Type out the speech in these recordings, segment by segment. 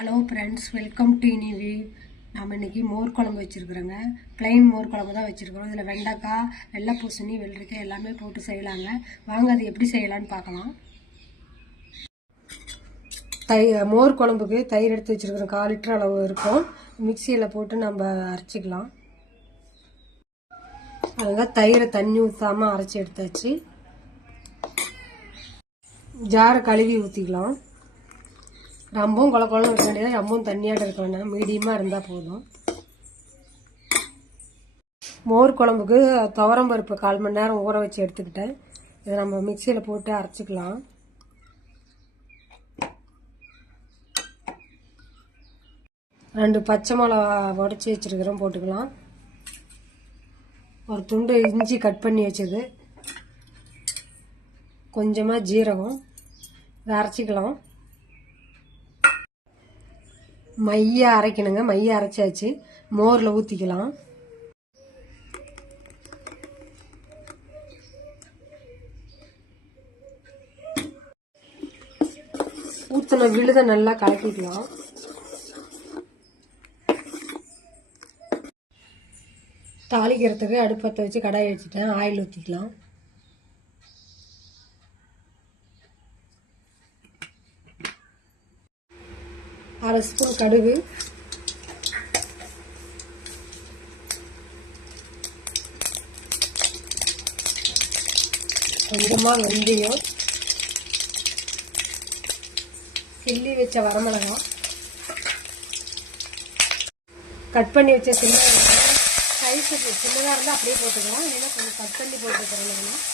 Hello friends, welcome to இனிவி. நம்ம இன்றைக்கி மோர் குழம்பு வச்சுருக்குறோங்க. ப்ளைன் மோர் குழம்பு தான் வச்சுருக்குறோம். இதில் வெண்டைக்காய், வெள்ளை பூசணி, வெள்ளரிக்காய் எல்லாமே போட்டு செய்யலாங்க. வாங்க அது எப்படி செய்யலான்னு பார்க்கலாம். மோர் குழம்புக்கு தயிர் எடுத்து வச்சுருக்குறோம். 1/4 லிட்டர் அளவு இருக்கும். மிக்சியில் போட்டு நம்ம அரைச்சிக்கலாம். அதுதான் தயிரை தண்ணி ஊற்றாமல் அரைச்சி எடுத்தாச்சு. ஜாரை கழுவி ஊற்றிக்கலாம். ரொம்பவும் கொல குழம்பு வைக்க வேண்டியது, ரொம்பவும் தண்ணியாட்ட இருக்க வேண்டாம், மீடியமாக இருந்தால் போதும். மோர் குழம்புக்கு துவரம் பருப்பு 1/4 மணி நேரம் ஊற வச்சு எடுத்துக்கிட்டேன். இதை நம்ம மிக்சியில் போட்டு அரைச்சிக்கலாம். ரெண்டு பச்சை மிளகா உடச்சி வச்சுருக்கிறோம், போட்டுக்கலாம். ஒரு துண்டு இஞ்சி கட் பண்ணி வச்சது, கொஞ்சமாக ஜீரகம், இதை அரைச்சிக்கலாம். மைய அரைக்கணுங்க. மைய அரைச்சாச்சு. மோரில் ஊற்றிக்கலாம். ஊற்றின விழுத நல்லா கலக்கிக்கலாம். தாளிக்கிறதுக்கு அடுப்பத்தை வச்சு கடாயை வச்சுட்டேன். ஆயில் ஊற்றிக்கலாம். அரை ஸ்பூன் கடுகு, கொஞ்சமாக வெந்தயம், கிள்ளி வச்ச வரமிளகாய், கட் பண்ணி வச்ச சின்ன சைஸு சின்னதாக இருந்தால் அப்படியே போட்டுக்கலாம். இல்லைன்னா கொஞ்சம் கட் பண்ணி போட்டுக்கிறேன்.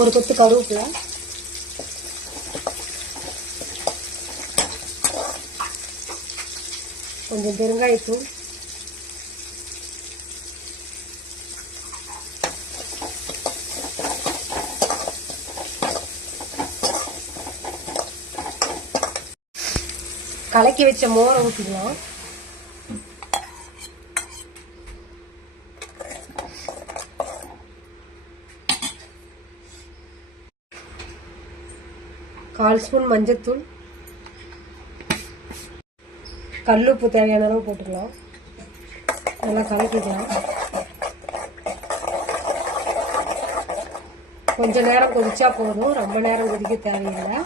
ஒரு கொத்து கருவேப்பிலை, கொஞ்சம் பெருங்காயத்தூள், கலக்கி வச்ச மோரை ஊற்றிக்கலாம். கால் ஸ்பூன் மஞ்சத்தூள், கல்லுப்பு தேவையான அளவு போட்டுக்கலாம். நல்லா கலக்கிக்கலாம். கொஞ்ச நேரம் கொதிச்சா போதும், ரொம்ப நேரம் கொதிக்க தேவையில்லை.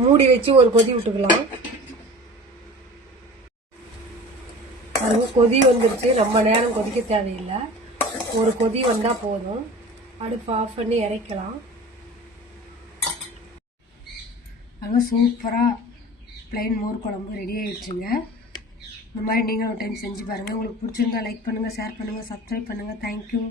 மூடி வச்சு ஒரு கொதி விட்டுக்கலாம். அது கொதி வந்துருச்சு, ரொம்ப நேரம் கொதிக்க தேவையில்லை. ஒரு கொதி வந்தால் போதும். அடுப்பு ஆஃப் பண்ணி இறக்கலாம். அது சூப்பராக ப்ளைன் மோர் குழம்பு ரெடி ஆகிடுச்சுங்க. இந்த மாதிரி நீங்கள் ஒரு டைம் செஞ்சு பாருங்கள். உங்களுக்கு பிடிச்சிருந்தா லைக் பண்ணுங்கள், ஷேர் பண்ணுங்கள், சப்ஸ்கிரைப் பண்ணுங்கள். தேங்க்யூ.